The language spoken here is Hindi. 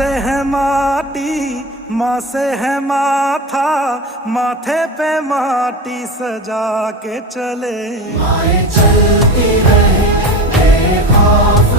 से है माटी, माँ से है माथा, माथे पे माटी सजा के चले। माए चलती रहे बेखौफ